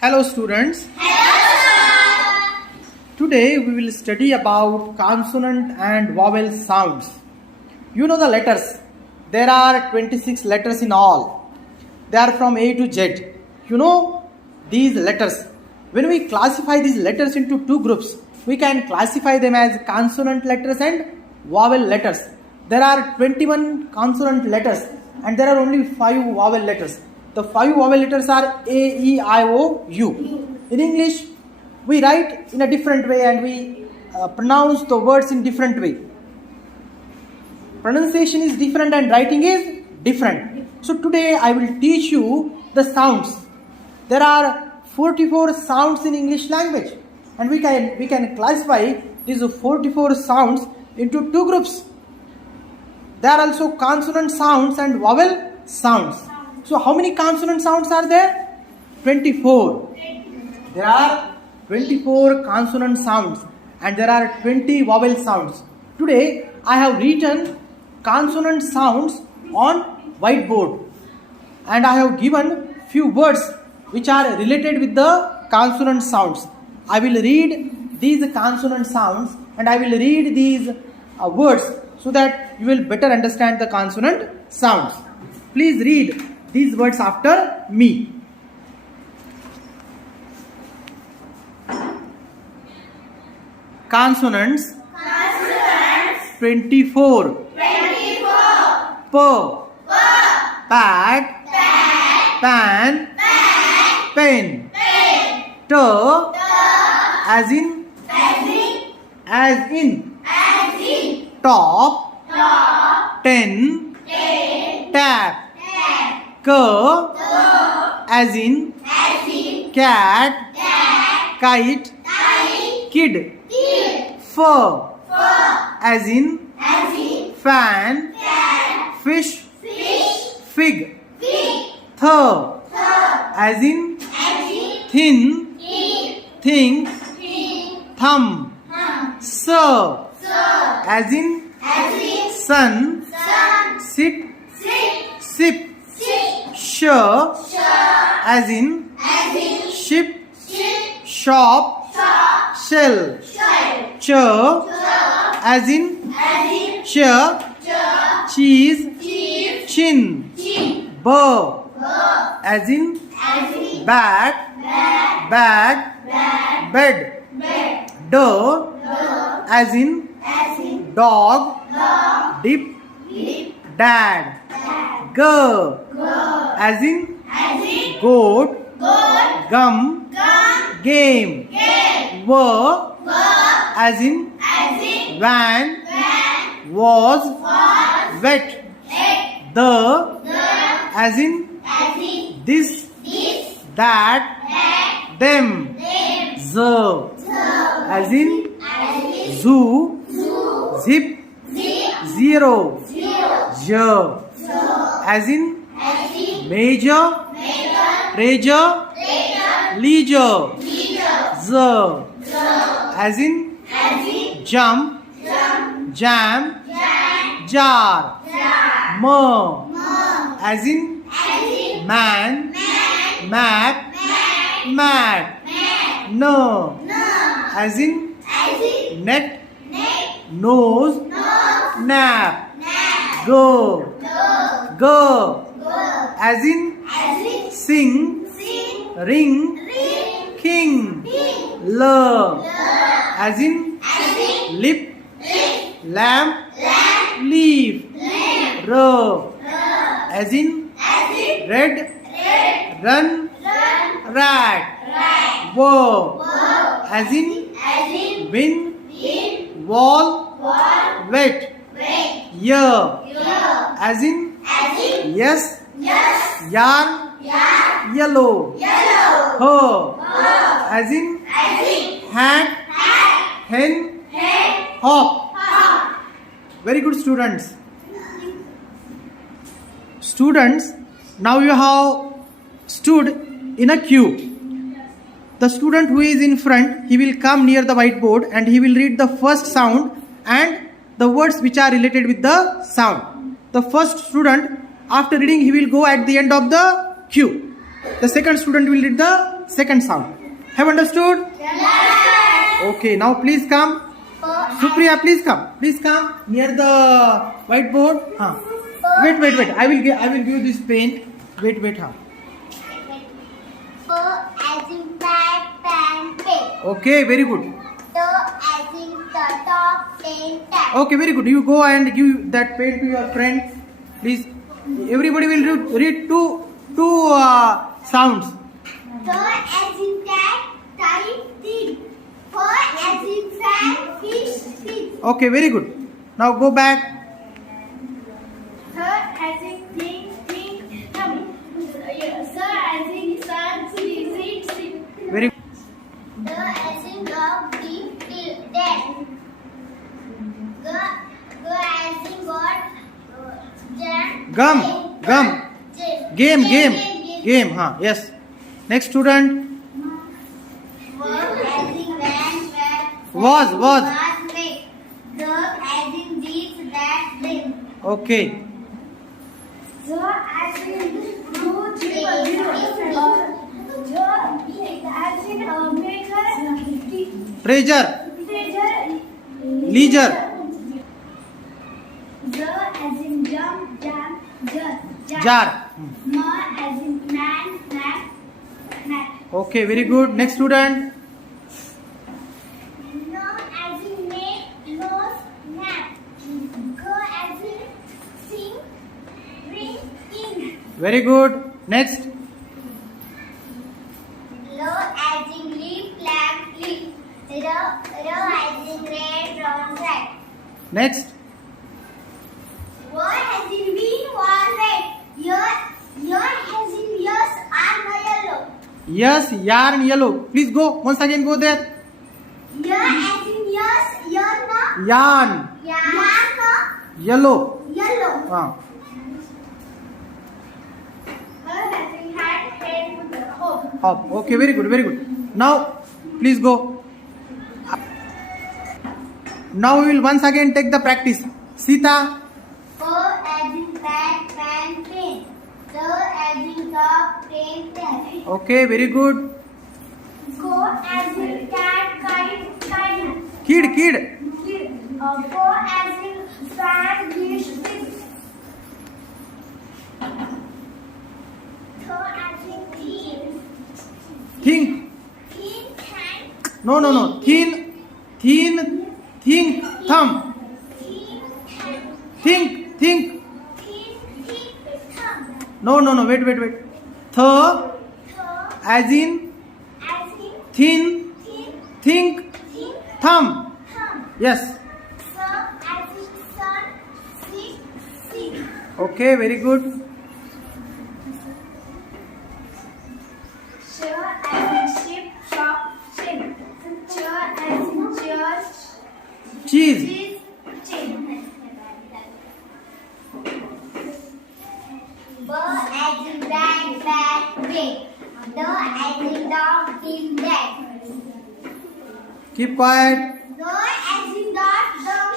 Hello students. Today we will study about consonant and vowel sounds. You know the letters. There are 26 letters in all. They are from A to Z. You know these letters. When we classify these letters into two groups, we can classify them as consonant letters and vowel letters. There are 21 consonant letters and there are only 5 vowel letters. The 5 vowel letters are A, E, I, O, U. In English, we write in a different way and we pronounce the words in different way. Pronunciation is different and writing is different. So today I will teach you the sounds. There are 44 sounds in English language and we can classify these 44 sounds into two groups. There are also consonant sounds and vowel sounds. So how many consonant sounds are there? 24. There are 24 consonant sounds and there are 20 vowel sounds. Today I have written consonant sounds on whiteboard and I have given few words which are related with the consonant sounds. I will read these consonant sounds and I will read these words so that you will better understand the consonant sounds. Please read these words after me. Consonants. 24. Pad. Pan. Pen. As in. Top. 10. Tap. As in. Cat. Kite. Kid. Fur. As in. Fan. Fish. Fig. Thir. As in. Thin. Think. Thumb. Sir. As in. Sun. Sit. Sip. Sure. As in. Ship. Shop. Shell. Chur. As in. Chair. Cheese. Chin. Burr. As in. Bat. Bag. Bed. Dough. As in. Dog. Dip. Dad. Go. As in. Goat. Gum. Game. Were. As in. Van. Was. Wet. The. As in. This. That. Them. The. As in. Zoo. Zip. Zero. J. As in. Major. Treasure. Leisure. Z. As in. Jump. Jam. Jar. As in. Man. Map. Mat. No. As in. Net. Nose. Nap. Go. As in. Sing. Ring. King. Love. As in. Lip. Lamp. Leaf. Row. As in. Red. Run. Rat. Woe. As in. Win. Wall. Wet. Year. As in. Yes. Yarn. Yellow. Her. As in. Hat. Hen. Hop. Very good, students. Students, now you have stood in a queue. The student who is in front, he will come near the whiteboard and he will read the first sound and the words which are related with the sound. The first student, after reading, he will go at the end of the queue. The second student will read the second sound. Have understood? Yes. Okay, now please come. Supriya, please come. Please come near the whiteboard. Wait. I will give you this pen. Wait. As in bag, pen, pen. Okay, very good. As in top, pen, tap. Okay, very good. You go and give that pen to your friend. Please. Everybody will read two sounds. As in cat, tie, tin. As in fan, fish, fish. Okay, very good. Now go back. As in thing, thumb. As in sun, seed. Very As in dog, dead. As in god, jam. Gum. Game. Yes. Next student. As in van, Was. made. As in this, that, thing. Okay. As in do, as in maker, Treasure. Leisure. As in jump, jam, Jar. As in man, mat. Okay, very good. Next student. No as in make, nose, nap. Go as in sing, ring, in. Very good. Next. Low as in leaf, lamp, leaf. Row as in red, round, red. Next. War as in green, war, red. Your as in yours, are yellow. Yes, yarn yellow. Please go. Once again go there. Your as in yours, your no. Yarn yellow. Yellow. Her as in hat, head, hope. Hop. Okay, very good. Now, please go. Now we will once again take the practice. Sita. As in bag, pen, pen. As in dog, pen. Okay, very good. Go as in cat, kite. Kid. Go as in fan, dish, fish. As in thin. Think. Thin, hand. No. Thin. Thumb. Thin, hand. Think. Thin, thumb. No. Wait. Thumb. As in As in thin. thin, Think. thin, Thumb. thumb. Yes. As in sun, seek. Okay, very good. Sure as in ship, shop, ship. Sure as in church, Cheese. cheese. Bird as in bag, bag. Dog as in dog, bag. Keep quiet. Dog as in dog,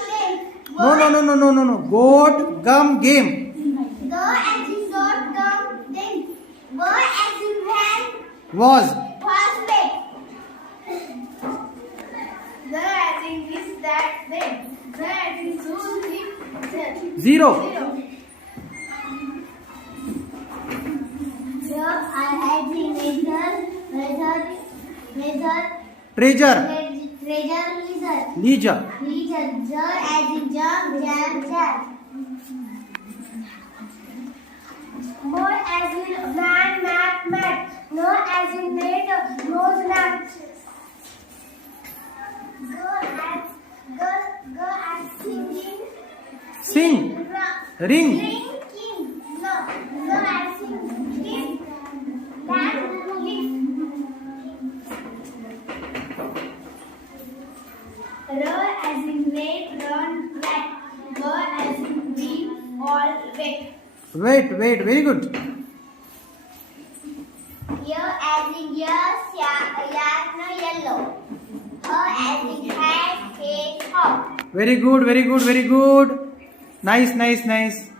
bag. No. Goat, gum, game. Dog as in dog, thing. Bird as in van, Was. bag. The as in this, that, thing. The as in zoo, Zero. Here I think weather, Treasure. treasure, Leisure. Jar as in jam, jam. More as in man, mat. No as in mate, nose, nap. Go as singing. Sing. Ring. King. No as singing. Land, row as in wait, run, black. Go as in be, all wet. Wait. Very good. Here as in yes, no yellow. Her as in hat, hop. Very good. Nice.